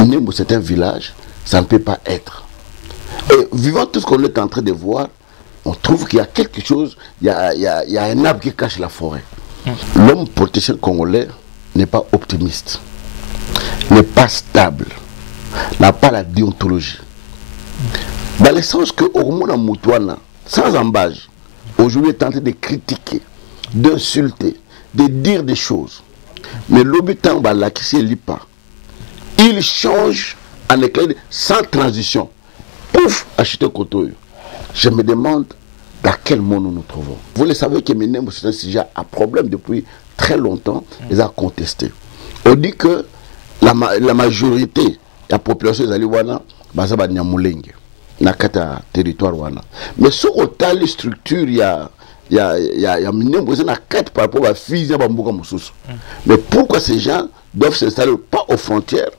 Minembo, c'est un village, ça ne peut pas être. Et vivant tout ce qu'on est en train de voir, on trouve qu'il y a quelque chose, il y a un arbre qui cache la forêt. L'homme politicien congolais n'est pas optimiste, n'est pas stable, n'a pas la déontologie. Dans le sens que au monde Moutouana, sans embâche, aujourd'hui est en train de critiquer, d'insulter, de dire des choses. Mais l'habitant là qui ne lit pas, il change en éclair sans transition. Pouf, acheter Kotoyo. Je me demande dans quel monde nous nous trouvons. Vous le savez que Minembo, c'est un sujet à problème depuis très longtemps. Ils ont contesté. On dit que la majorité de la population des Aliwana, c'est Nyamulenge, dans le territoire wana. Mais sur autant les structures, il y a Minembo, il y a 4 par rapport à la fille. Mais pourquoi ces gens doivent s'installer pas aux frontières,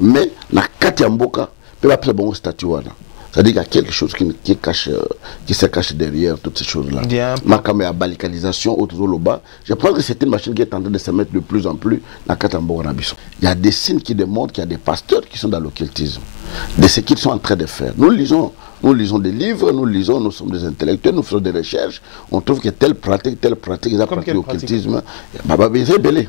mais dans 4 Yamboka, ils peuvent appeler un statut wana. C'est-à-dire qu'il y a quelque chose qui se cache derrière toutes ces choses-là. Ma balicalisation autour de l'Oba, je pense que c'est une machine qui est en train de se mettre de plus en plus dans Katambo Nabiso. Il y a des signes qui démontrent qu'il y a des pasteurs qui sont dans l'occultisme, de ce qu'ils sont en train de faire. Nous lisons des livres, nous sommes des intellectuels, nous faisons des recherches, on trouve que telle pratique, ils apprennent l'occultisme. C'est belé.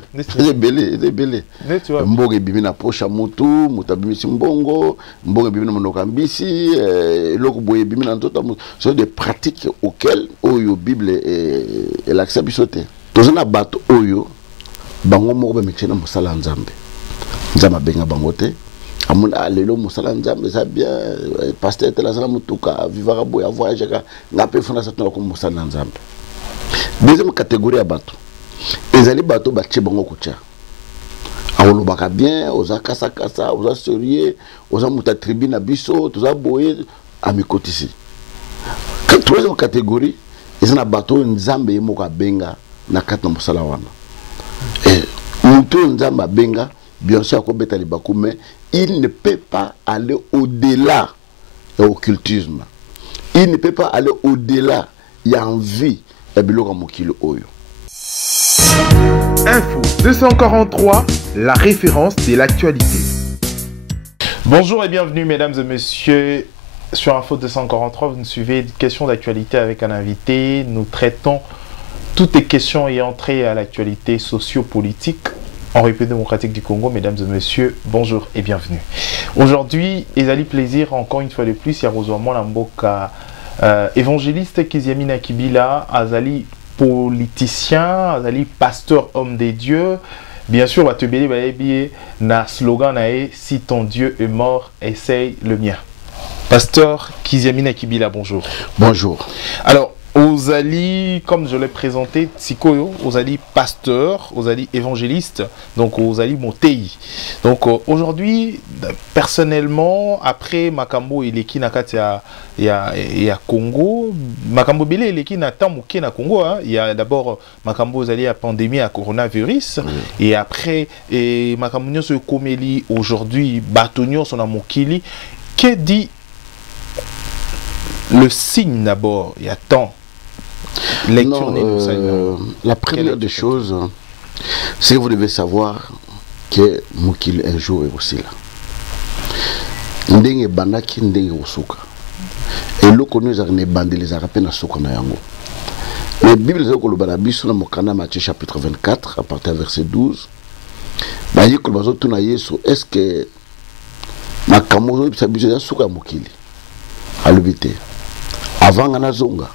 Mboge bimina pocha mutu, mutabimi simbongo, mboge bimina monokambisi, lokuboye bimina tota. Ce sont des pratiques auxquelles Oyo Bible et l'accepte bisoté. Tozana bato Oyo, bango mo be mixena musala nzambe. Nzama benga bangote. Amuna lelo musala nzambe ça bien pasteur tela sala mutuka vivara boya voyage ka ngape fona satuna ko musala nzambe. Deuxième catégorie ya bato. Ezali bato bache bango kucha. Aolo baka bien, oza kasa kasa, oza sérieux, oza muta tribune biso, oza boye amikotisi. Troisième catégorie, ezana bato nzambe yemoka benga na kata musala wana. Et muto nzamba benga bien sûr à Libakou, mais il ne peut pas aller au-delà de l'occultisme. Il ne peut pas aller au-delà. Il y a envie de Oyo. Info 243, la référence de l'actualité. Bonjour et bienvenue mesdames et messieurs sur Info 243. Vous nous suivez une question d'actualité avec un invité. Nous traitons toutes les questions ayant trait à l'actualité socio-politique en République démocratique du Congo. Mesdames et messieurs, bonjour et bienvenue. Aujourd'hui, Ezali plaisir encore une fois de plus, il y a Rosoamon Lamboka, évangéliste Kiziamina Kibila, Azali politicien, Azali pasteur homme des dieux. Bien sûr, va te bénir na slogan nae, si ton Dieu est mort, essaye le mien. Pasteur Kiziamina Kibila, bonjour. Bonjour. Alors, Ozali, comme je l'ai présenté, Tsikoyo, Ozali pasteur, Ozali évangéliste, donc Ozali Motei. Donc aujourd'hui, personnellement, après Makambo et Leki Nakati à Congo, Makambo Bele et Leki Natamuke na Congo, il y a d'abord Makambo Ozali à pandémie à coronavirus, et après Makambo Nyoso Komeli aujourd'hui, Batonio son Mokili, que dit le signe d'abord, il y a tant. La première des choses, c'est que vous devez savoir que Mokili un jour est aussi là. Ndenge banaki ndenge usuka. Et le connu est bandé les arapes na suka na yango. La Bible dit que le barabisu na mokana Matthieu chapitre 24 à partir du verset 12. Ba yiko bazo tuna Yesu est-ce que makamozo bisabiso ya suka Mokili. Alubité. Avant ngana zonga.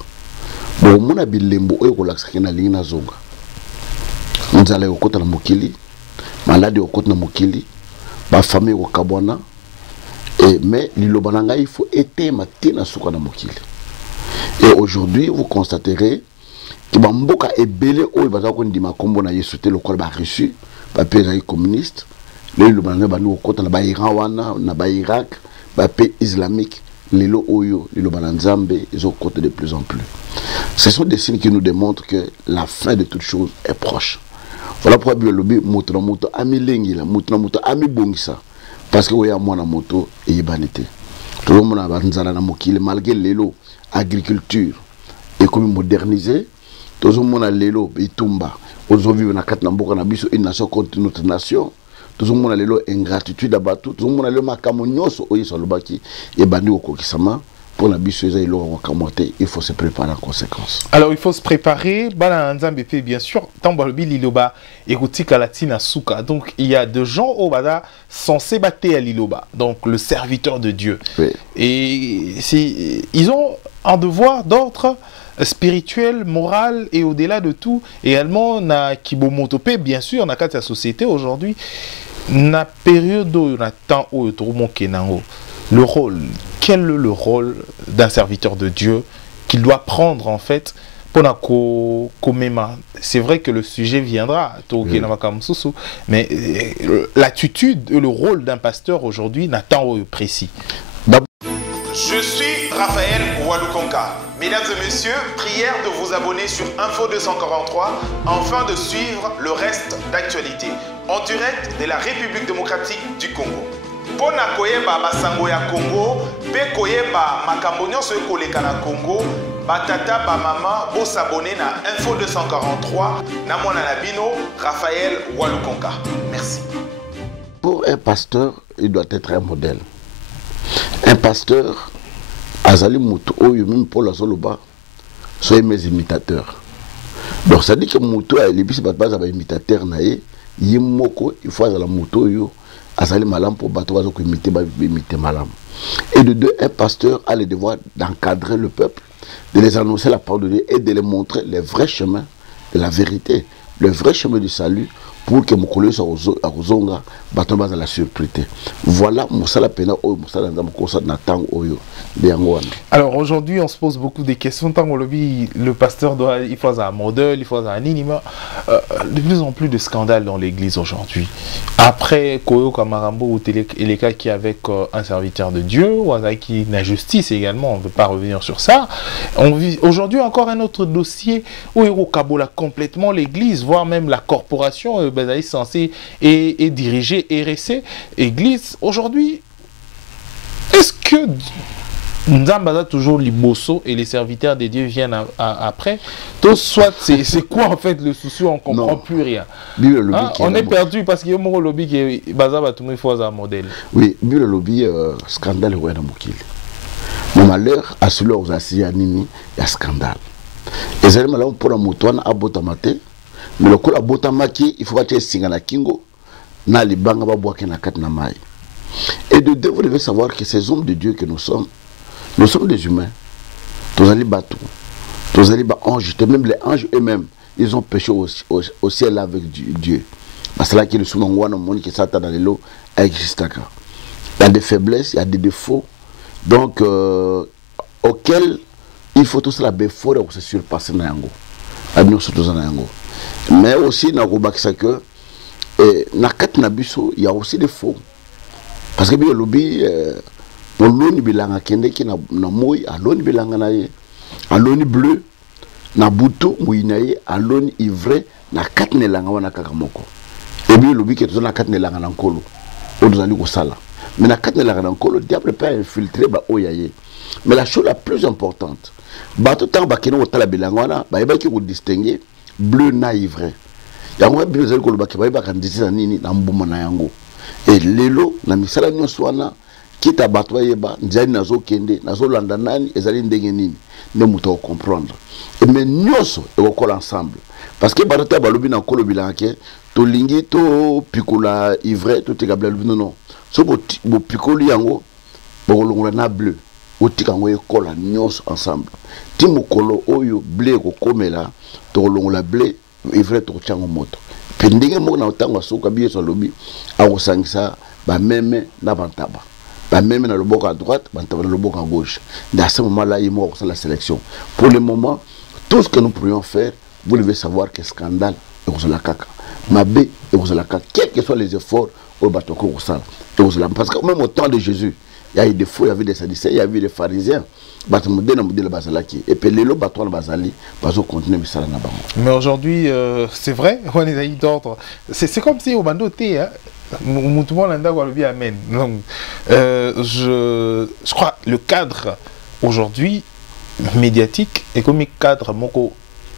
Bon, mon abilembo oyo kolakisaki na lingi na zonga. Nzala yokota na Mokili, malade yokota na Mokili, ba famille okabwana, et mais liloba ngai il faut etema tina suka na Mokili. Et aujourd'hui vous constaterez que bamboka ebele oyo baza ko ndima kombo na Yesu te lokol ba reçu, ba pays communiste, le liloba ngai ba okota na ba Iran wana, na ba Irak, ba pays islamique. Les lots oyo, les lots bananzambe, ils ont côté de plus en plus. Ce sont des signes qui nous démontrent que la fin de toute chose est proche. Voilà pourquoi le lobby moto moto ami lengila, moto ami bongisa, parce que oui à moi na moto et ibanité. Tout le monde a banzala na mokile malgré les lots agriculture et comme modernisé, tout le monde a les lots itumba. Aujourd'hui vivre na kat na mboka na biso une nation contre notre nation. tout le monde a l'ingratitude à battre, tout le monde a le macamonioso, oye sur le baki, et bandi au kokisama. Pour la bisouza, il faut se préparer en conséquence. Alors, il faut se préparer. Bien sûr, Tambalbi Liloba, Erotika Latina Souka. Donc, il y a des gens au Bada censés battre à Liloba, donc le serviteur de Dieu. Oui. Et ils ont un devoir d'ordre spirituel, moral et au-delà de tout. Également, na Kibomotopé, bien sûr, na la société aujourd'hui, na période où on a temps où le rôle. Quel est le rôle d'un serviteur de Dieu qu'il doit prendre en fait pour c'est vrai que le sujet viendra, mais l'attitude et le rôle d'un pasteur aujourd'hui n'a tant précis. Je suis Raphaël Walukonka. Mesdames et messieurs, prière de vous abonner sur Info 243 afin de suivre le reste d'actualité en direct de la République démocratique du Congo. Pona koyeba basango ya Congo, pe koyeba makambo nyonso ekoleka na Congo, batata ba mama bo s'abonner na Info 243 na mwana na bino Raphaël Walukonka. Merci. Pour un pasteur, il doit être un modèle. Un pasteur, azali mutu oyo même pour la soloba, soyez mes imitateurs. Donc ça dit que mutu a libisi ba imitateur na ye, yimoko il faut azala mutu oyo azali malam pour bateau imiter malam. Et de deux, un pasteur a le devoir d'encadrer le peuple, de les annoncer la parole de Dieu et de les montrer les vrais chemins de la vérité, le vrai chemin du salut pour que mon collègue soit à bateau base à la surprise. Voilà Moussala Pena Oyo, Moussala Nzamokosa Natang Oyo, Biangouane. Alors aujourd'hui, on se pose beaucoup de questions. Tant qu'on le pasteur doit, il faut un modèle, il faut un minimum. De plus en plus de scandales dans l'église aujourd'hui. Après Koyo Kamarambo ou Teleka qui est avec un serviteur de Dieu, ou avec une injustice également, on ne veut pas revenir sur ça. Aujourd'hui, encore un autre dossier où Hiro Kabola complètement l'église, voire même la corporation censée et diriger RSC, église. Aujourd'hui, est-ce que Nzambaza toujours Liboso et les serviteurs de Dieu viennent après? Soit c'est quoi en fait le souci? On ne comprend plus rien. On est perdu parce qu'il y a un lobby qui est basé à tout le monde un modèle. Oui, le lobby scandale est dans Moukil. Mon malheur à celui où il y a un scandale. Et c'est malheur pour la moutouane à Botamate. Mais le coup à Botamaki, il faut que tu aies un kingo. Na libanga ba boake na kat na mai. Et de deux, vous devez savoir que ces hommes de Dieu que nous sommes des humains. Tous allez battre, tous allez battre anges, même les anges eux-mêmes, ils ont péché au ciel avec Dieu. Parce que là, qui est le soumangouan, on dit que Satan dans les lots existe. Il y a des faiblesses, il y a des défauts, donc auxquels il faut tout cela béfouer pour se surpasser na yango. Abino surtout na yango. Mais aussi na robakisa que na kat na biso, il y a aussi des faux. Parce que bien le lobby Oloni bilanga kende ki na moi aloni bilanga na ye aloni bleu na butu muinaye aloni ivre na katne langa wana kaka moko et bien lobi ke tozana katne langa na nkolo odozali ko sala mais na katne langa na nkolo diable peut infiltrer ba oyaye. Mais la chose la plus importante bato tant ba kene otala bilanga wana ba yebaki ko distinguer bleu na ivre yango bien ezali ko loba ke ba yebaka ndisi na nini na mbuma na yango et lelo na misala nyonso wana kita batwa yeba nzali nazo kende nazo landa nani ezali ndenge nini ne muto comprendre et mais nyonso e ko ensemble parce que barata balobi na kolo bilanke to lingi to pikola ivre to tekabla lobi non so bo pikoli yango bo longola na bleu otika ngo e kola nyonso ensemble ti mukolo oyo bleu ko komela to longola bleu ivre to chango moto pendenge mo na otango soka biye so lobi a osangisa ba meme na bantaba. Même dans le bord à droite, dans le bord à gauche. Dans ce moment-là, il y a la sélection. Pour le moment, tout ce que nous pourrions faire, vous devez savoir que scandale est aux la caca. Mabé est aux la caca. Quels que soient les efforts, au bateau au sale. Parce que même au temps de Jésus, il y a eu des fous, il y avait des sadicéens, il y avait des pharisiens. Et puis les lots bateaux bazali, bateau continuer mais aujourd'hui, c'est vrai, on est à d'ordre. C'est comme si au bandoté, hein. Amen. Donc, je crois le cadre aujourd'hui médiatique et comme cadre moko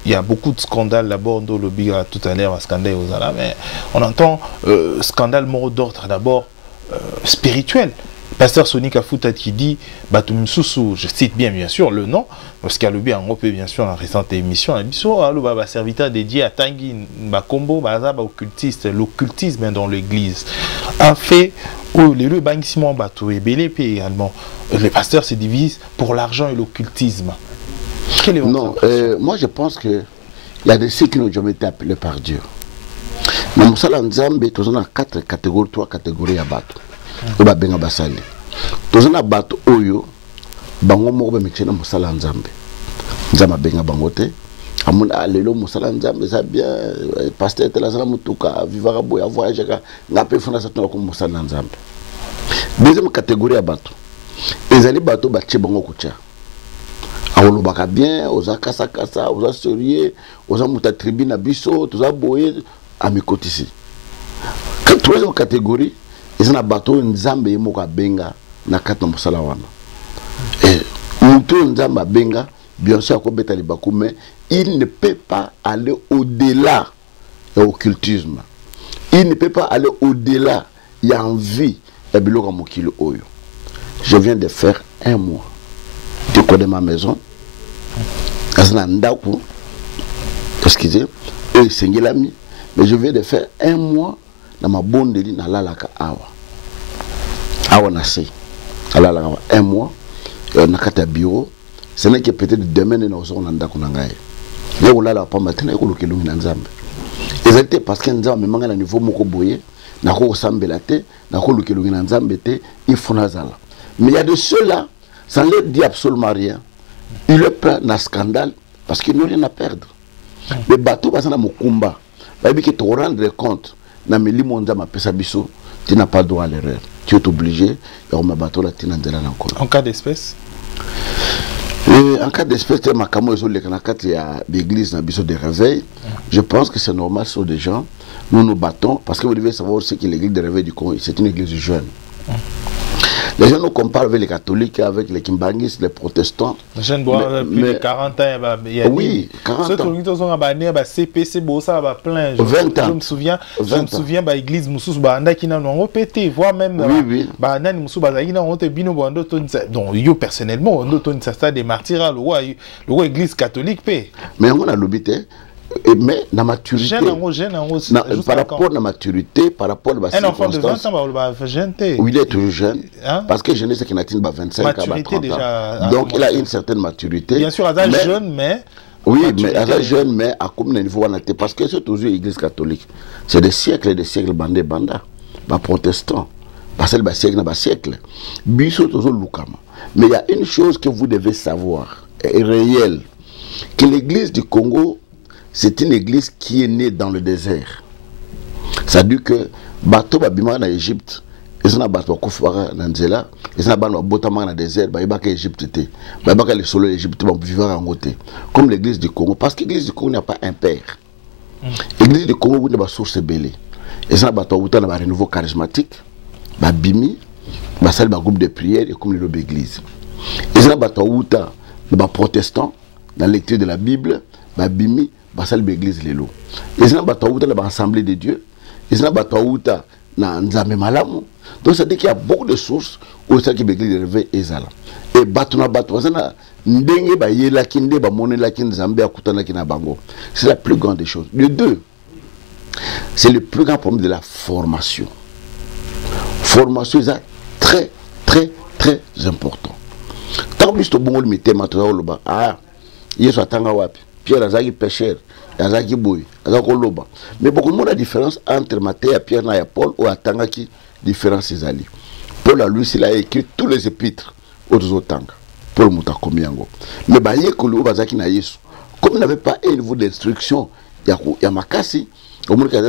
il y a beaucoup de scandales d'abord, dans le big tout à l'heure, scandale aux Ala, mais on entend scandale mot d'ordre d'abord spirituel. Pasteur Sonic Afuta qui dit Batum Soussou, je cite bien sûr le nom, parce qu'il y a le bien en Europe, bien sûr, dans la récente émission, le serviteur dédié à Tanguy Bakombo, occultiste, l'occultisme dans l'église. En fait, les banques Simon Batou et BLP également, les pasteurs se divisent pour l'argent et l'occultisme. Non, moi je pense qu'il y a des signes qui n'ont jamais été appelés par Dieu. Mais nous avons 4 catégories, 3 catégories à battre. Oba benga basali tozana bato oyo bango moko ba mekena musala nzambe nzama benga bangote amuna lelo musala nzambe ça bien pasteur tela sala mutuka vivaka boya voyage ka ngape fona sa tona ko musala nzambe. Deuxième catégorie ya bato ezali bato ba tche bango kucha awolo baka bien oza kasa kasa oza sérieux oza muta tribune biso toza boye amikotisi. Troisième catégorie ils ont bateau nzambe yemoka benga na kata musala wana. Et muto nzamba benga bien sûr ko beta libaku mais il ne peut pas aller au-delà de l'occultisme. Il ne peut pas aller au-delà. Il y a envie et biloko mokilo oyo. Je viens de faire 1 mois. Tu connais ma maison? Asna ndaku. Excusez, et sengilami, mais je viens de faire 1 mois. Na mabondeli na lalaka awa na se alalaka 1 mois na kata bureau ce n'est que peut-être demain na ozona ndako na ngai ye olala pa matin ko lokelungi na nzambe exactement parce que nzambe memanga na niveau moko boye na ko sambela te na ko lokelungi na nzambe te il faut nazala. Mais il y a de ceux-là ça ne leur dit absolument rien, il le prend na scandale parce qu'ils n'ont rien à perdre. Les bateaux basana mokumba ba bi ki te rendre compte. Tu n'as pas droit à l'erreur. Tu es obligé. En cas d'espèce? En cas d'espèce, l'église de réveil. Je pense que c'est normal sur des gens. Nous nous battons parce que vous devez savoir aussi que l'église de réveil du Congo, c'est une église jeune. Les gens nous comparent avec les catholiques, avec les kimbangistes, les protestants. Les jeunes doivent plus de 40 ans. Oui, 40 ans. Ceux qui sont à CPC, ça va plein. 20 ans. Je me souviens de l'église Moussous, qui n'a pas pété, voire même. Donc, yo personnellement, on a des martyrs, le église catholique. Mais on a l'obité. Mais la maturité, par rapport à la maturité, par rapport à la un enfant de 20 ans, oui, il est toujours jeune, hein? Parce que jeunesse qui n'a pas 25 ans, déjà, donc il a une certaine maturité. Bien sûr, à jeune, mais... Oui, mais à jeune, mais à combien de niveau on a été? Parce que c'est toujours l'église catholique. C'est des siècles et des siècles, bandés, banda, protestants. Parce que c'est un siècle. Mais il y a une chose que vous devez savoir, est réelle, que l'église du Congo, c'est une église qui est née dans le désert. Ça veut dire que bateau babima en Égypte, ils ont bateau kofara dans Nzela, ils ont bateau botama dans le désert, bah ils Égypte té, bah le soleil Égypte vont vivre en côté. Comme l'église du Congo, parce que l'église du Congo n'a pas un père. L'église du Congo n'a pas source belée. Ils ont bateau outa dans le renouveau charismatique, bah bimi, bah ça le groupe de prière et comme l'église. Ils ont bateau outa dans le protestant, dans la lecture de la Bible, bah bimi. Basal l'église lelo. Les gens batouta dans l'assemblée de Dieu. Les gens batouta dans nzambe malamu. Donc ça dit qu'il y a beaucoup de sources où ça qui l'église de réveil ezala. Et batuna batouza na ndenge ba yela kinde ba monela kin nzambe akutana kina bango. C'est la plus grande des choses. Le 2, c'est le plus grand problème de la formation. Formation est très très très important. Tant plus to bongo limité matériel loba. Ah, yeso atanga wapi. Pierre Azaki pêcheur, Azaki boy, Azaki loba. Mais beaucoup de monde a différence entre Matthieu et Pierre et Paul ou Atanga qui différence les alliés. Paul a lui, il a écrit tous les épîtres aux Otanga. Paul Moutakomiango. Mais Baye Kolo Bazaki na Yesu. Comme il n'avait pas un niveau d'instruction, il y a Makasi, au monde qui a dit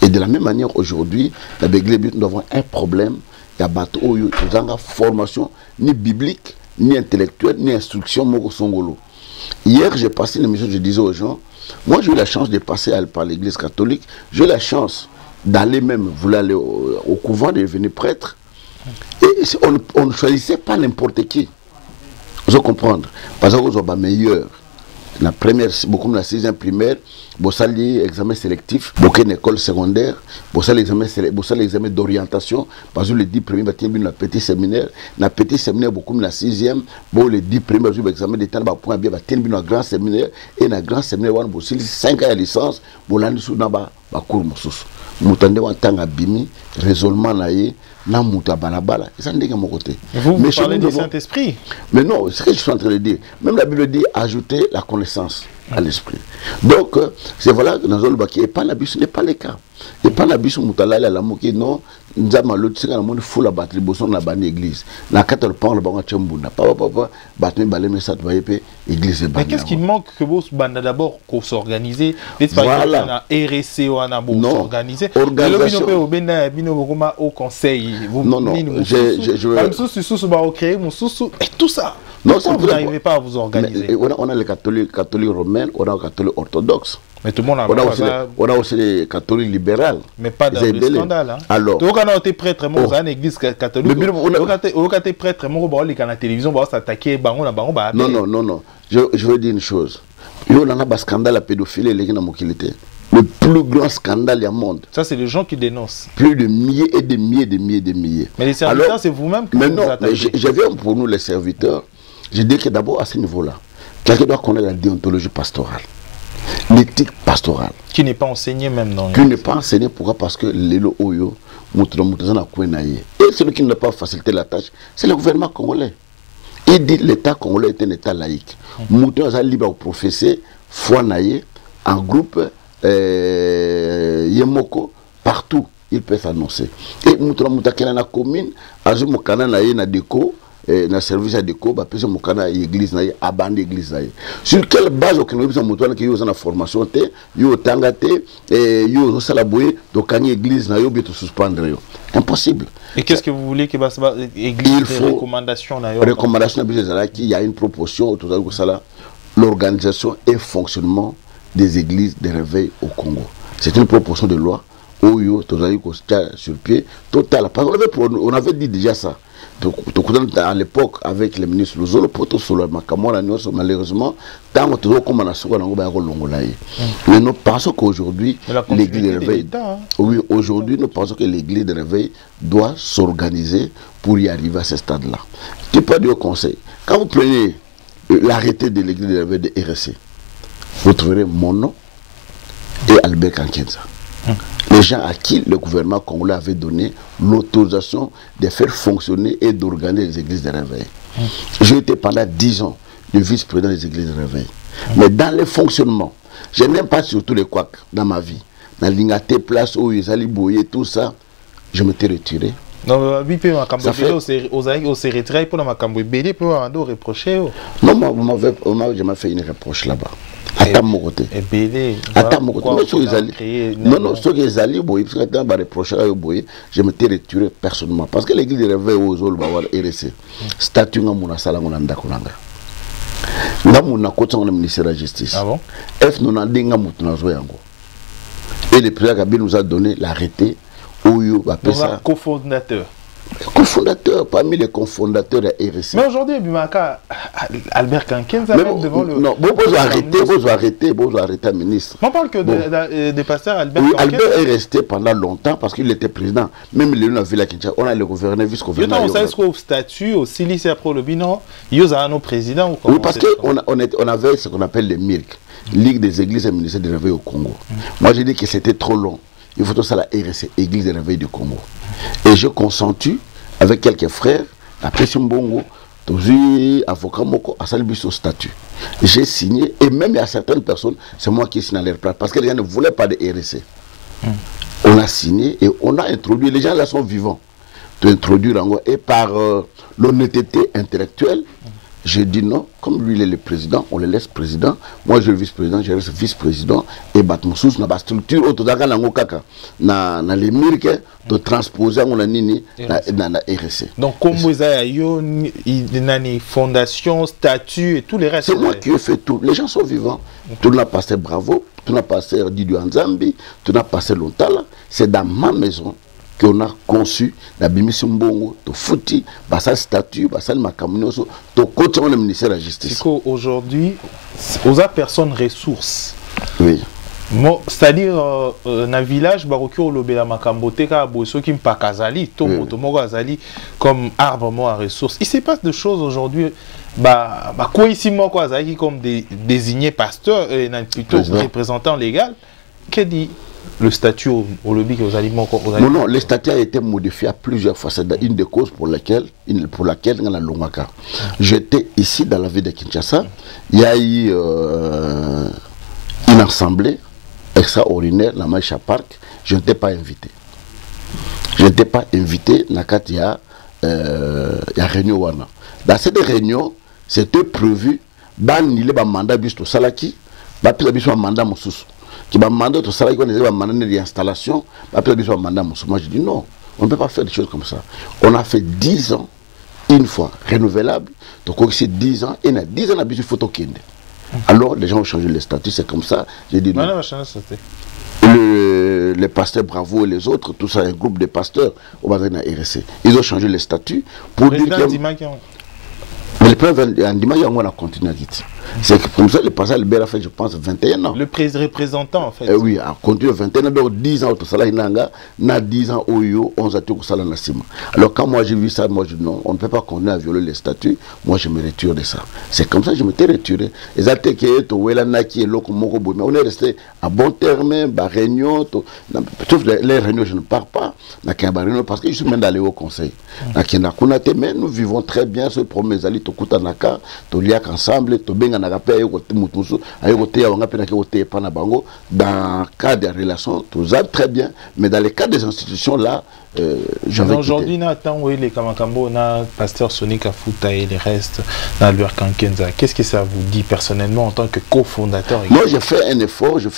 et de la même manière aujourd'hui, la Béglé, nous avons un problème. Il y a bateau, il y a une formation ni biblique, ni intellectuelle, ni instruction, Moko Songolo. Hier, j'ai passé une émission, je disais aux gens, moi j'ai eu la chance de passer par l'église catholique, j'ai eu la chance d'aller même, vouloir aller au couvent, de devenir prêtre. Et on ne choisissait pas n'importe qui. Vous comprenez? Parce que vous avez meilleur. la première, beaucoup de la 6e primaire, bossali examen sélectif, beaucoup une école secondaire, bossali examen d'orientation, parce que les 10 premiers bâtiments dans le petit séminaire, dans le petit séminaire beaucoup de la 6e, bon les 10 premiers examen d'état bah point bien bâtiments dans le grand séminaire et dans le grand séminaire on bossali 5 ans de licence, bon là nous na ba cours mosusu. Mutande wa tanga bimi raisonnement naie na muta balabala ça ndenge mon côté. Vous parlez du Saint-Esprit. Mais non, ce que je suis en train de dire, même la Bible dit ajouter la connaissance à l'esprit. Donc c'est voilà que dans le baki et pas la ce n'est pas le cas. Et pas la biche mutala la moki non nzama l'autre c'est quand on fout la batterie boson la bande église. La 4 parle ba chambuna papa battu balé mais ça doit être église. Mais qu'est-ce qui manque que vous bande d'abord qu'on s'organiser, voilà. On a RSC on a beau s'organiser. Organisation au conseil. Non je créer mon sous et tout ça. Non, vous n'arrivez pas à vous organiser. On a les catholiques romains, on a les catholiques orthodoxes. Mais tout le monde on a aussi les catholiques libérales. Mais pas dans le scandale. Hein. Alors, donc on a été prêtre, on a une église catholique. On a été prêtre, on a été à la télévision, on va s'attaquer, non. Je veux dire une chose. Il y a un scandale à pédophilie, le plus grand scandale du monde. Ça, c'est les gens qui dénoncent. Plus de milliers et des milliers. Mais les serviteurs, c'est vous-même qui vous attaquez. Je viens pour nous, les serviteurs. Je dis que d'abord, à ce niveau-là, quelqu'un doit connaître la déontologie pastorale. L'éthique pastorale. Qui n'est pas enseignée même dans Qui n'est pas enseignée, pourquoi? Parce que l'élo oyo, et celui qui n'a pas facilité la tâche, c'est le gouvernement congolais. Il dit que l'État congolais est un État laïque. Mouton est libre de professer, foi naïe, en groupe, yemoko, partout, il peut s'annoncer. Et Mouton Moutakena na commune, Azumokana naïe na déco, na service à déco ba pesa mukana église na abande église na sur quelle base au Kenya mutwana ki yo na formation te yo tanga te yo sala boye do kanye église na yo bientôt suspendre yo impossible. Et qu'est-ce que vous voulez que bas église il faut recommandation na yo recommandation bizarre qui il y a une proposition autour de ça l'organisation et fonctionnement des églises de réveil au Congo. C'est une proposition de loi où yo tozali ko sur pied total parce qu'on avait dit déjà ça. À l'époque, avec le ministre Luzolo, malheureusement, tant mais nous pensons qu'aujourd'hui, l'église de réveil, oui, aujourd'hui, nous pensons que l'église de réveil doit s'organiser pour y arriver à ce stade-là. Tu peux dire au conseil, quand vous prenez l'arrêté de l'église de réveil de RSC, vous trouverez mon nom et Albert Kankenza. Les gens à qui le gouvernement congolais avait donné l'autorisation de faire fonctionner et d'organiser les églises de réveil. J'ai été pendant 10 ans le vice-président des églises de réveil. Mais dans le fonctionnement, je n'aime pas surtout les couacs dans ma vie. Dans l'Ingate place où ils allaient bouiller, tout ça, je m'étais retiré. Non, ça fait... s'est retiré pour ma cambouille pour reprocher. Non, moi, je m'ai fait une reproche là-bas. Attends mon côté. Attends mon côté. Non, ceux qui allaient bouiller, parce que dans reprocher à bouiller, je m'étais retiré personnellement. Parce que l'église de réveil aux autres va avoir RSC. Statut dans mon sala on anda kolanga. Dans mon côté on a ministère de la justice. Ah bon? F nous n'a dinga mutuna zoyango. Et le président Kabila nous a donné l'arrêté où il va appeler ça. Cofondateur. Cofondateur, parmi les cofondateurs de RSC. Mais aujourd'hui, Bimaka, Albert Kankenza, même devant le. Non, vous arrêtez, ministre. On parle que de pasteur Albert Kankenza. Albert est resté pendant longtemps parce qu'il était président. Même le Villa Kinshasa, on a le gouverneur, vice-gouverneur. On sait qu'au statut, au Silice après le bilan, il y a un président. Oui, parce qu'on avait ce qu'on appelle les MIRC, Ligue des Églises et ministères de réveil au Congo. Moi, j'ai dit que c'était trop long. Il faut tout ça la RSC, Église de réveil du Congo. Et je consenti avec quelques frères, après Simbongo, toujours avocat Moko, à Salibus au statut. J'ai signé, et même il y a certaines personnes, c'est moi qui signe à leur place, parce que les gens ne voulaient pas de RSC. On a signé et on a introduit, les gens là sont vivants, d'introduire en gros, et par l'honnêteté intellectuelle, j'ai dit non, comme lui il est le président, on le laisse président. Moi je suis le vice-président, je reste vice-président. Et Batmoussous n'a pas structure, autodaga n'a kaka, na les mirke de transposer on a nini dans la RSC. Donc comme vous avez une fondation, statut et tous les restes. C'est moi qui ai fait tout. Les gens sont vivants. Tout n'a pas passé bravo, tout n'a pas passé Didier Nzambi, tout n'a pas passé longtemps là. C'est dans ma maison qu'on a conçu, la Bimisi Mbongo, to fouti, basa statut, basa makamunoso, to côté le ministère de la Justice. C'est qu'aujourd'hui, aux personnes ressources. Oui. C'est-à-dire, dans le village, Barokyo Lobela Makambote, Kaboso Kim Pakazali, Tomo Tomogo Azali, comme arbre à ressources. Il se passe des choses aujourd'hui. Quoi ici, moi, quoi, comme des désignés pasteurs, plutôt représentants légaux, qu'est dit le statut au lobby aux aliments? Non, le statut a été modifié à plusieurs fois. C'est une des causes pour laquelle on a Longaka. J'étais ici dans la ville de Kinshasa. Il y a eu une assemblée extraordinaire, la Maïcha Park. Je n'étais pas invité. Je n'étais pas invité. Il y a réunion. Dans cette réunion, c'était prévu il y a un mandat bisto salaki, un mandat moussous. Qui va mandat au salaki, on a un mandat d'installation, un mandat moussous. Moi je dis non, on ne peut pas faire des choses comme ça. On a fait 10 ans, une fois, renouvelable. Donc c'est 10 ans, et il y a 10 ans, on a besoin de photo kende. Alors les gens ont changé le statut, c'est comme ça. J'ai dit non. Les pasteurs Bravo et les autres, tout ça, un groupe de pasteurs, au Bazin à RSC. Ils ont changé le statut pour dire que. Mais le président Andima Yangon a continué à quitter. C'est comme ça que le passage Albert a fait, je pense, 21 ans. Le représentant, en fait. Oui, a continué 21 ans, donc 10 ans au Tosala Inanga, na 10 ans au Yo, 11 ans au Sala Nassima. Alors quand moi j'ai vu ça, moi je dis non, on ne peut pas continuer à violer les statuts, moi je me retire de ça. C'est comme ça que je m'étais retiré. Les attaques qui étaient au Naki et l'Oko Moko Boumé, on est resté à bon terme, bah réunion, sauf les réunions, je ne pars pas, parce que je suis même allé au conseil. Mais nous vivons très bien ce premier ali, Tokutanaka, Toliak ensemble, Tobenga. Dans le cas des relations, tout ça très bien, mais dans le cas des institutions là, aujourd'hui, les Kamakambo, pasteur Sonic Afuta et les restes, Albert Kankenza, qu'est-ce que ça vous dit personnellement en tant que cofondateur? Moi, j'ai fait un effort, j'ai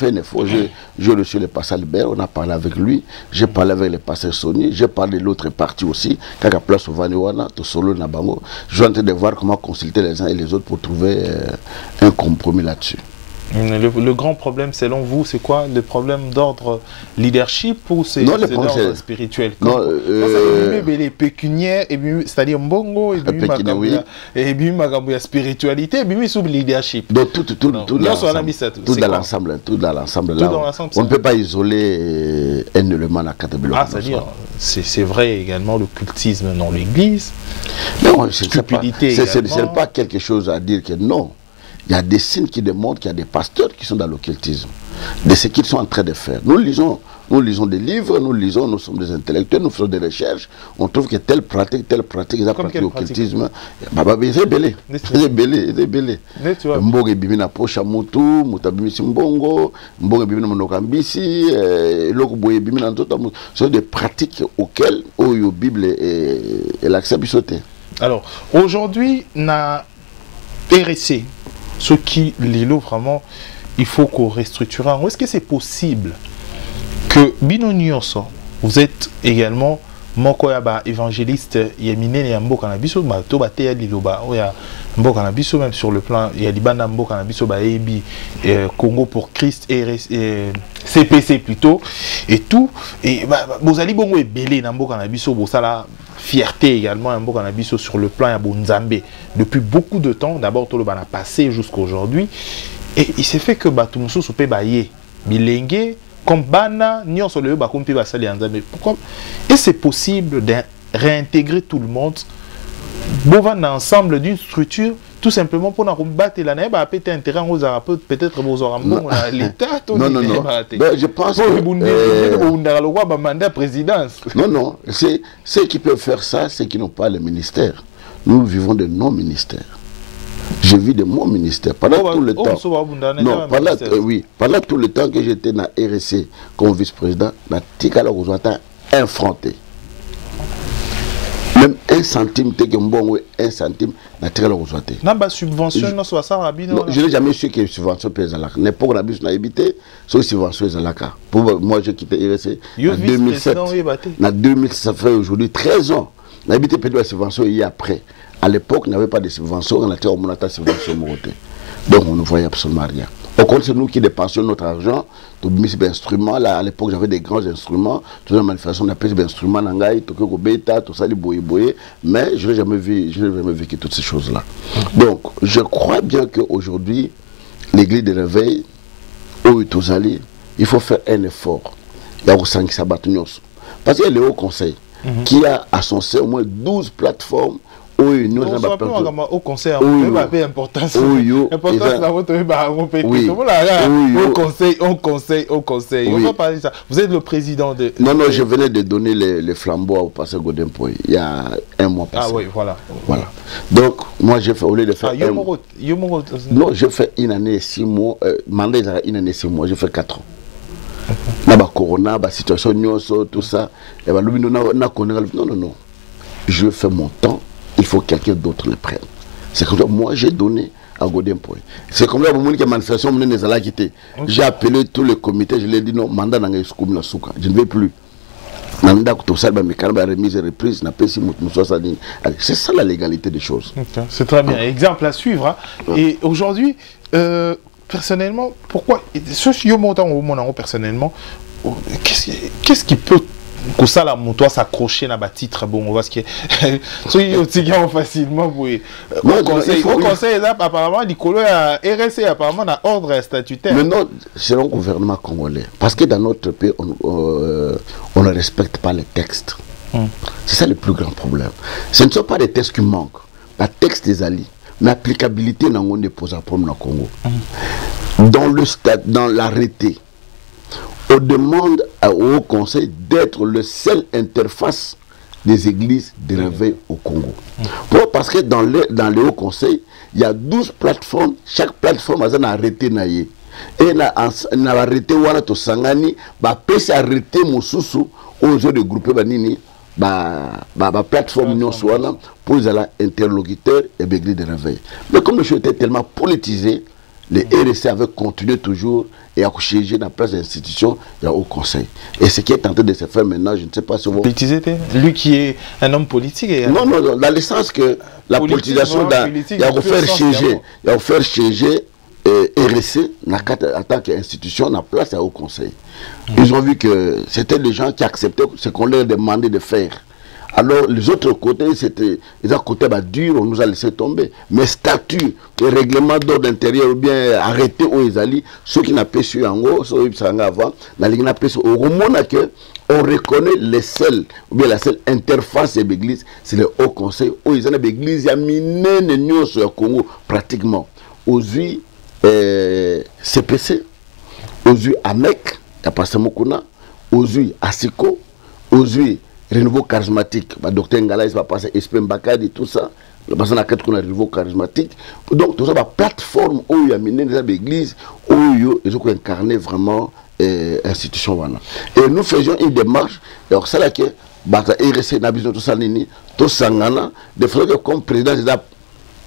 reçu le pasteur Albert, on a parlé avec lui, j'ai parlé avec le pasteur Sony, j'ai parlé de l'autre parti aussi, quand à place au Vaniwana, tout solo Nabango, je suis en train de voir comment consulter les uns et les autres pour trouver un compromis là-dessus. Le grand problème, selon vous, c'est quoi? Le problème d'ordre leadership ou c'est d'ordre spirituel? Non, les pécuniaires, c'est-à-dire Mbongo, et puis Magambouya spiritualité, et puis sous leadership. Donc tout dans l'ensemble. On ne peut pas isoler un élément à quatre blocs. C'est-à-dire, c'est vrai également le cultisme dans l'église. Non, c'est pas quelque chose à dire que non. Il y a des signes qui démontrent qu'il y a des pasteurs qui sont dans l'occultisme, de ce qu'ils sont en train de faire. Nous lisons des livres, nous sommes des intellectuels, nous faisons des recherches, on trouve que telle pratique, ils ont pratiqué l'occultisme. Ils est belé. Mboge bimina pocha mutu, mutabimisi mbongo, mboge bimina monokambisi, lokuboye bimina ntoto. Ce sont des pratiques auxquelles la Bible est l'accepte. Alors, aujourd'hui, na RSC, ce qui, Lilo, vraiment, il faut qu'on restructure. Est-ce que c'est possible que Binonioso, vous êtes également Mokoyaba évangéliste, Yamine et Ambo Kanabiso, Tobate Liloba, Mbo Kanabiso, même sur le plan, il y a Libana Mbo Kanabiso, Ebi, Congo pour Christ, et CPC plutôt, et tout. Et vous allez bon, belé, Nambo Kanabiso, Bosala. Fierté également un bon cannabis sur le plan Yabonzambe depuis beaucoup de temps. D'abord tout le ban a passé jusqu'à aujourd'hui et il s'est fait que Batumusu soupe baye bilingue comme bana nion sur le bakumpi basali anzambe. Pourquoi? Et c'est possible de réintégrer tout le monde dans l'ensemble d'une structure tout simplement pour nous battre la neige à péter intérêt aux arabes peut-être aux arabes l'État. Non. Je pense que mandat présidence. Non. Ceux qui peuvent faire ça, c'est qui n'ont pas le ministère. Nous vivons de nos ministères. Je vis de mon ministère pendant tout le temps. Non, pendant tout le temps que j'étais dans RSC comme vice-président, la Tikala Rouswata infronté. Même un centime, un centime, la Tikala Rouswata. Subvention, je n'ai jamais su que subvention pèse à la carte. N'importe quoi, on a habité, sauf subvention à la carte. Moi, j'ai quitté RSC en 2007. En 2007, ça fait aujourd'hui 13 ans. On a habité la subvention et après. À l'époque, il n'y avait pas de subvention, on a été au subvention. Donc on ne voyait absolument rien. Au contraire, c'est nous qui dépensions notre argent. Tout mis ces instruments. Là, à l'époque, j'avais des grands instruments. Toute la manifestation, on appelait ces instruments, nangai, tokyo beta, tout ça, les boye. Mais je n'ai jamais vécu toutes ces choses-là. Donc, je crois bien qu'aujourd'hui, l'église de réveil, il faut faire un effort. Il y a aussi parce qu'il y a le Haut Conseil qui a à son sein au moins 12 plateformes. Oui, nous avons au conseil, on va faire importance. Au conseil. On va parler de ça. Vous êtes le président de. Non, je venais de donner les flambeaux au pasteur Godin Poy il y a un mois passé. Ah oui, voilà. Donc, moi, j'ai fait, au lieu de faire. Non, je fais une année et 6 mois. Mandat, une année et 6 mois, je fais 4 ans. La corona, la situation, tout ça. Non. Je fais mon temps. Il faut que quelqu'un d'autre le prenne. C'est comme ça, moi j'ai donné à Godin Poy. C'est comme ça, au moment où la manifestation m'a quitté. J'ai appelé tous les comités, je leur ai dit non, mandat n'a je ne vais plus. C'est ça la légalité des choses. C'est très bien. Exemple à suivre. Hein. Et aujourd'hui, personnellement, pourquoi personnellement, qu'est-ce qui peut que ça la moto s'accrocher dans le titre bon parce que ceux facilement oui au conseil apparemment Nicolo a RSC apparemment a ordre statutaire. Mais non, c'est le gouvernement congolais parce que dans notre pays on ne respecte pas les textes. C'est ça le plus grand problème. Ce ne sont pas des textes qui manquent, les textes des alliés, mais l'applicabilité n'a pas de pose à problème au Congo. Dans l'arrêté, on demande au Conseil d'être le seul interface des églises de réveil au Congo. Parce que dans le Haut Conseil, il y a 12 plateformes, chaque plateforme a un arrêté. Et on a arrêté Wana Sangani, peut arrêter Moussousou aux autres groupes plateforme pour les interlocuteurs et l'église de réveil. Mais comme le jeu était tellement politisé, les RSC avaient continué toujours et à coucher dans la place de l'institution, il y a au conseil. Et ce qui est tenté de se faire maintenant, je ne sais pas si vous... Politisé, lui qui est un homme politique et... Non, dans le sens que la politisation, il y a offert chez RSC en tant qu'institution, la place au conseil. Ils ont vu que c'était les gens qui acceptaient ce qu'on leur demandait de faire. Alors, les autres côtés, c'était les autres côtés dur, on nous a laissé tomber. Mais statut, le règlement d'ordre intérieur, ou bien arrêté aux Ezali, ceux qui n'ont pas su en haut, ceux qui n'ont avant, la Ligue n'a pas su. Au moment on reconnaît les seuls, ou bien la seule interface de l'église, c'est le Haut Conseil. Où ils ont l'église, il y a miné de sur le Congo, pratiquement. Aujourd'hui, CPC, aujourd'hui, AMEC, il y a pas Mokuna, aujourd'hui, ASICO, aujourd'hui, renouveau charismatique, le docteur Ngala, il va passer Esprit Mbakadi, tout ça. La personne a quatre qu'on a renouveau charismatique. Donc, tout ça, la plateforme où il y a mené des églises, où ils ont incarné vraiment l'institution. Et nous faisions une démarche, alors c'est là que, RSC n'a besoin de tout ça, tout ça, de faire que comme président, c'est la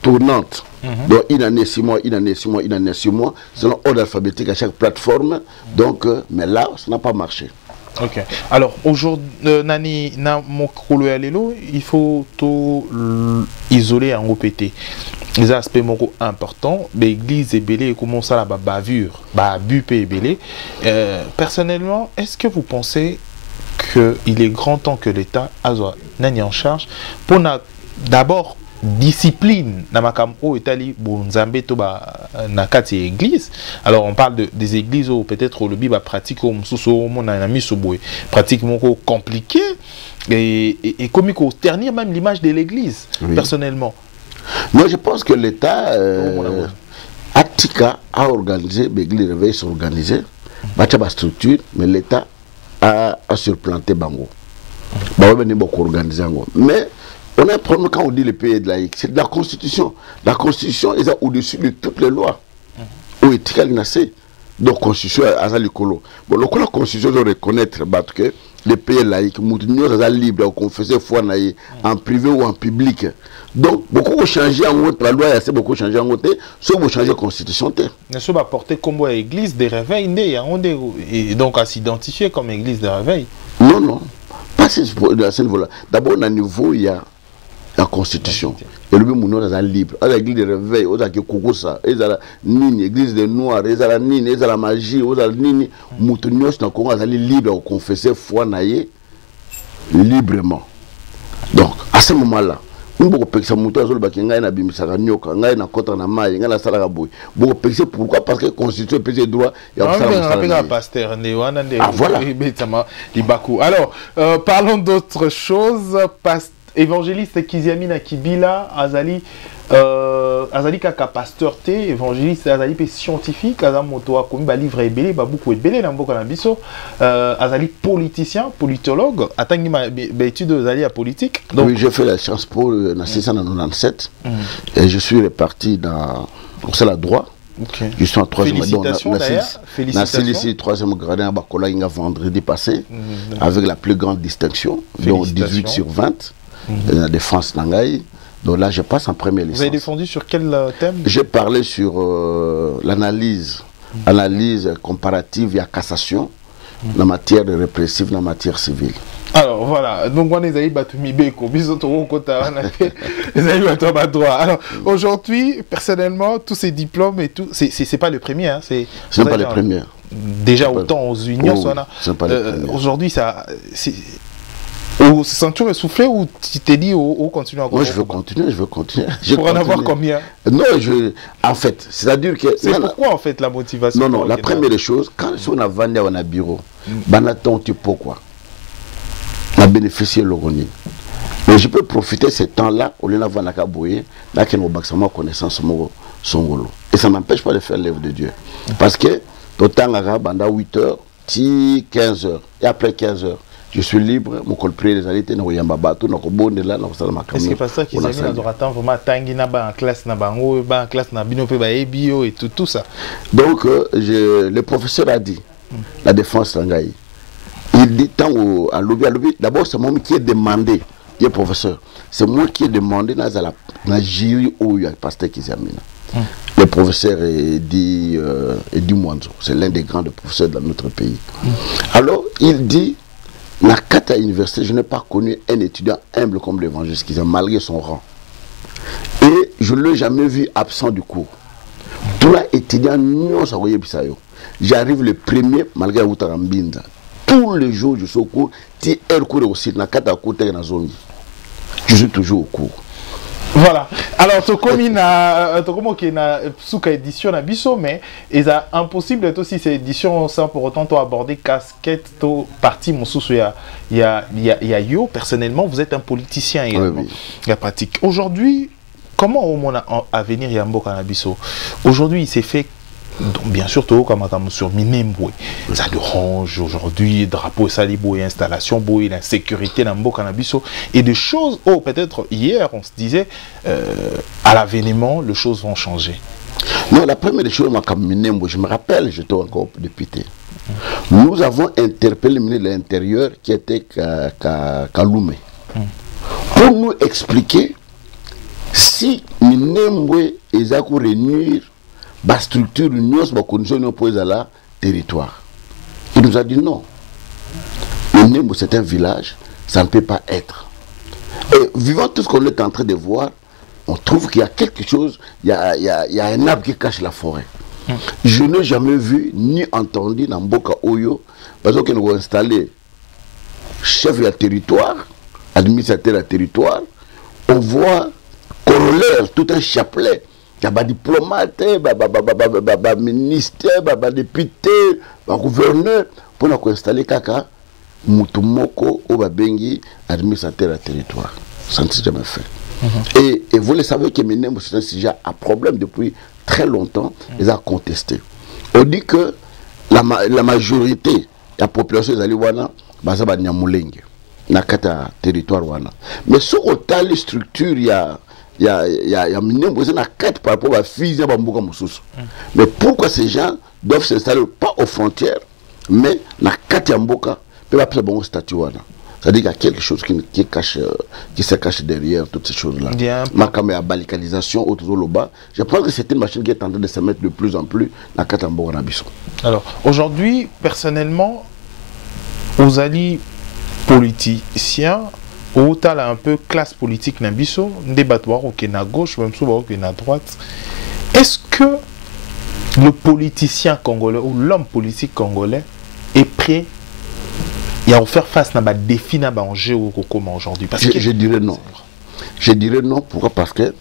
tournante. Donc, une année, 6 mois, une année, 6 mois, une année, 6 mois, selon ordre alphabétique à chaque plateforme. Donc, mais là, ça n'a pas marché. Ok. Alors aujourd'hui, Nani il faut tout isoler en OPT. Les aspects importants, l'église est belée et comment ça la bavure, abus est belé. Personnellement, est-ce que vous pensez qu'il est grand temps que l'État Nani en charge pour d'abord discipline na makambo etali bonzambe to na kati église. Alors on parle des églises où peut-être le biba pratique au msuso mona na miso boy pratiquement compliqué et comme il ternir même l'image de l'église personnellement. Moi je pense que l'État Attika a organisé, l'église réveil s'organiser, ba structure, mais l'État a surplanté Bango. Ba venir beaucoup organiser mais on a un problème quand on dit le pays de laïque, c'est de la Constitution. La Constitution est au-dessus de toutes les lois. Où est-il naissé? Donc, Constitution est l'écolo. Bon, la Constitution doit reconnaître que le pays laïque, nous sommes libres de confesser foi en privé ou en public. Donc, beaucoup ont changé en haut, la loi a beaucoup changé en haut, sauf vous changez la Constitution. Nous sommes apportés comme église de réveil, et donc à s'identifier comme église de réveil. Non, pas à ce niveau-là. D'abord, à niveau, il y a la constitution. Et le monde est libre. Il y a l'église de réveil, il y a Kokosa, il y a l'église des noirs, il y a la nini, il y a la magie, il y a la nini. Moutounios dans le Congo est libre à confesser foi naïe librement. Donc, à ce moment-là, nous pouvons penser que nous avons besoin de bimisa nyoka, ngai na kota na mai, ngai na sala boy. Bon penser pourquoi parce que constitution peut droit et pasteur ah voilà. Alors, parlons d'autre chose. Évangéliste Kiziamina Kibila Azali Azali kaka pasteur te évangéliste Azali pe scientifique Azali moto akomi ba livre ebele ba beaucoup ebele na mboka na biso Azali politicien politologue atangi ba études Azali à politique. Donc oui, j'ai fait la Sciences Po en 1997 et je suis reparti dans la droit. Okay. Je suis en troisième Félicitations d'ailleurs. Félicitations. Troisième gradé à Bakola vendredi passé avec la plus grande distinction, donc 18 sur 20. La défense Nangaï. Donc là, je passe en première licence. Vous avez défendu sur quel thème? J'ai parlé sur l'analyse comparative et à cassation en matière de répressive, en matière civile. Alors voilà, donc on est alors aujourd'hui, personnellement, tous ces diplômes et tout, c'est pas le premier. Hein, c'est pas le premier. Déjà autant aux unions, aujourd'hui, ça. Ou se sentir essoufflé ou tu t'es dit ou continuer encore? Moi je veux continuer. Pour en avoir combien? Non, en fait, c'est-à-dire que... C'est pourquoi en fait la motivation? Non, la première chose, quand on a vendu à un bureau, on attend pourquoi on a bénéficié de l'oroni. Mais je peux profiter de ce temps-là, au lieu d'avoir un caboué, là qu'il y a une connaissance son. Et ça ne m'empêche pas de faire l'œuvre de Dieu. Parce que, tout temps, pendant 8 heures, 15 heures, et après 15 heures, je suis libre, mon colpré les alités na yamba bato na ko bonde là na ko sala makambo. Est-ce que pas ça qui s'est mis dans droitant vraiment tangi na ba en classe na bango ba en classe na bino pe ba ebio et tout ça. Donc le professeur a dit la défense Sangaï. Il dit tant à lobby d'abord c'est moi qui ai demandé, il est professeur. C'est moi qui ai demandé na jury où il y a pasteur Kiziamina. Le professeur Edi Mwanzo, c'est l'un des grands professeurs dans notre pays. Alors il dit la Kata Université, je n'ai pas connu un étudiant humble comme l'évangéliste qui malgré son rang. Et je ne l'ai jamais vu absent du cours. Tous les étudiants, j'arrive le premier malgré Outarambinda. Tous les jours, je suis au cours. Je suis toujours au cours. Voilà. Alors, tu comme na souka édition na biso, mais il est impossible aussi ces éditions sans pour autant aborder casquette, partie mon sous il y a yo personnellement vous êtes un politicien également. Oui. La pratique. Aujourd'hui, comment au monde à venir Yambo Canabiso? Aujourd'hui, il s'est fait. Donc, bien sûr, tout comme sur Minembwe, ça dérange aujourd'hui, drapeau, salibo et installation, boy, l'insécurité, l'ambo, cannabiso, et des choses, oh, peut-être hier, on se disait, à l'avènement, les choses vont changer. Non, la première des choses, moi, comme Minembwe, je me rappelle, j'étais encore député. Nous avons interpellé le ministre de l'Intérieur qui était Kaloumé pour nous expliquer si Minembwe est à réunir la structure union la condition pour la territoire. Il nous a dit non. Minembwe c'est un village, ça ne peut pas être. Et vivant tout ce qu'on est en train de voir, on trouve qu'il y a quelque chose, il y a un arbre qui cache la forêt. Je n'ai jamais vu ni entendu dans Mboka Oyo, parce que nous avons installé chef de territoire, administrateur de territoire, on voit corollaire, tout un chapelet. Il y a des diplomates, des ministères, des députés, des gouverneurs pour nous installer Kaka, Moutoumoko, Obabengi, administrateur de territoire. Ça ne s'est jamais fait. Et vous le savez que Minembwe, c'est un sujet à problème depuis très longtemps, ils ont contesté. On dit que la majorité de la population des Aliwana, c'est Nyamulenge, dans le territoire. Mais sur les structures, il y a Minembwe, il y a 4 par rapport à la fille. Mais pourquoi ces gens doivent s'installer pas aux frontières, mais dans 4 Yamboka, ils peuvent pas un statut. C'est-à-dire qu'il y a quelque chose qui se cache derrière toutes ces choses-là. La balicalisation autour de l'Oba, je pense que c'est une machine qui est en train de se mettre de plus en plus dans Katambo Nabiso. Alors, aujourd'hui, personnellement, vous allez politiciens, autant un peu classe politique Nambiso, débat qui est à gauche, même souvent qui est à droite. Est-ce que le politicien congolais ou l'homme politique congolais est prêt à faire face à un défi, à un enjeu comme aujourd'hui? Je dirais non. Je dirais non. Pourquoi? Parce que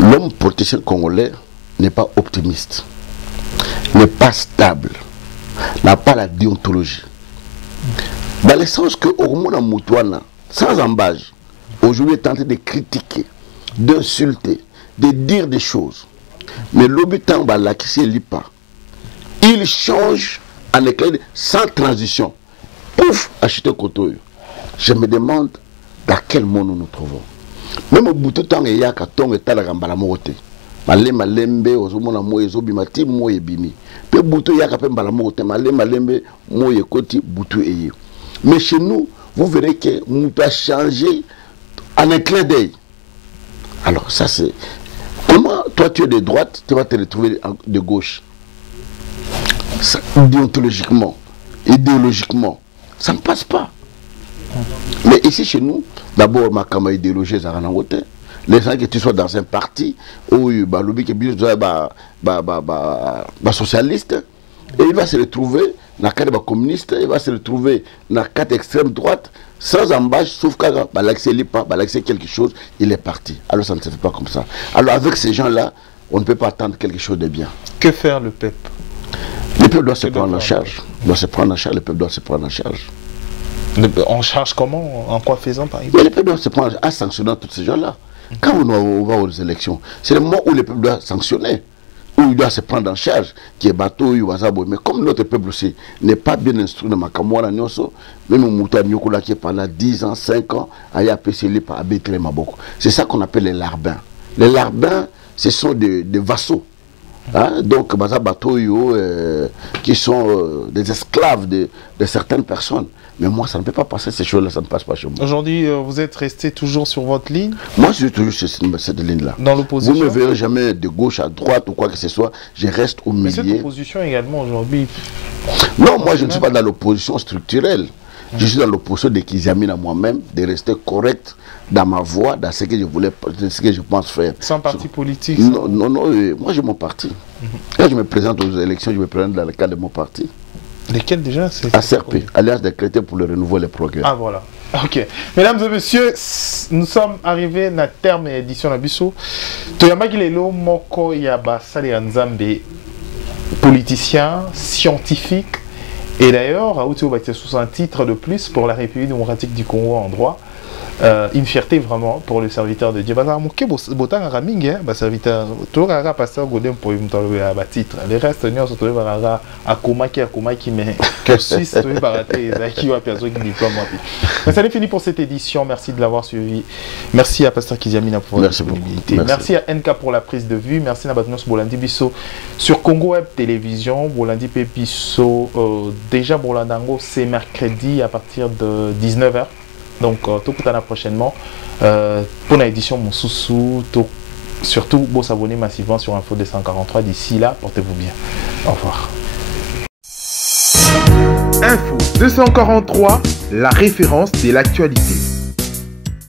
l'homme politicien congolais n'est pas optimiste, n'est pas stable, n'a pas la déontologie. Dans le sens que au moins Moutouana, sans embâche, aujourd'hui est en train de critiquer, d'insulter, de dire des choses. Mais l'habitant là qui ne lit pas, il change en éclair sans transition. Pouf, acheter Kotoyo. Je me demande dans quel monde nous nous trouvons. Même au bout de temps, il y a un ton et tal à moté. Malembe, ozomona moye zobimati moye bimi. Pe buto ya kapemba la moté, malembe moye koti butu eye. Mais chez nous, vous verrez que nous doit changer en un clin d'œil. Alors ça c'est comment toi tu es de droite, tu vas te retrouver de gauche. Ça, déontologiquement, idéologiquement, ça ne passe pas. Mais ici chez nous, d'abord ma caméra idéologie ça rend en les gens que tu sois dans un parti où il socialiste et il va se retrouver dans le cadre communiste, il va se retrouver dans le cadre extrême droite sans embâche, sauf qu'il l'accès quelque chose, il est parti. Alors ça ne se fait pas comme ça. Alors avec ces gens-là, on ne peut pas attendre quelque chose de bien. Que faire le peuple? Le peuple doit se prendre en charge. Le peuple doit se prendre en charge. On charge comment? En quoi faisant par exemple? Mais le peuple doit se prendre en sanctionnant tous ces gens-là. Quand on va aux élections, c'est le moment où le peuple doit sanctionner, où il doit se prendre en charge, qui est bateau, mais comme notre peuple aussi n'est pas bien instruit dans ma camoire, même Mouta Nyokola qui est pendant 10 ans, 5 ans, c'est ça qu'on appelle les larbins. Les larbins, ce sont des vassaux. Hein? Donc, qui sont des esclaves de certaines personnes. Mais moi, ça ne peut pas passer, ces choses-là, ça ne passe pas chez moi. Aujourd'hui, vous êtes resté toujours sur votre ligne? Moi, je suis toujours sur cette ligne-là. Dans l'opposition? Vous ne me verrez jamais de gauche à droite ou quoi que ce soit. Je reste au milieu. Mais cette opposition également aujourd'hui? Non, moi, je ne suis pas dans l'opposition structurelle. Je suis dans l'opposition de Kiziamine à moi-même, de rester correct dans ma voie, dans ce que je voulais, ce que je pense faire. Sans parti politique? Non, moi j'ai mon parti. Quand je me présente aux élections, je me présente dans le cadre de mon parti. Lesquels déjà? ACRP, Alliance des chrétiens pour le renouveau et le progrès. Ah voilà. Ok. Mesdames et messieurs, nous sommes arrivés à la terme de l'édition de Bissot. Toyamaki Lelo Moko Yaba Sali Nzambe, politicien, scientifique, et d'ailleurs, Aouti Obatia sous un titre de plus pour la République démocratique du Congo en droit. Une fierté vraiment pour le serviteur de Dieu. Serviteur, tout le pasteur Godem pour me titre. Le reste, nous sommes trouvés à Komaki, mais que Suisse, tu vas rater, qui va personne qui diplôme. Mais ça n'est fini pour cette édition. Merci de l'avoir suivi. Merci à Pasteur Kiziamina pour votre disponibilité. Merci à NK pour la prise de vue. Merci à Batnos Bolandi Bisso sur Congo Web Télévision. Bolandi Pépisso, déjà Bolandango, c'est mercredi à partir de 19 h. Donc, tout le temps prochainement pour l'édition Mon Soussou. Surtout, vous s'abonner massivement sur Info 243. D'ici là, portez-vous bien. Au revoir. Info 243, la référence de l'actualité.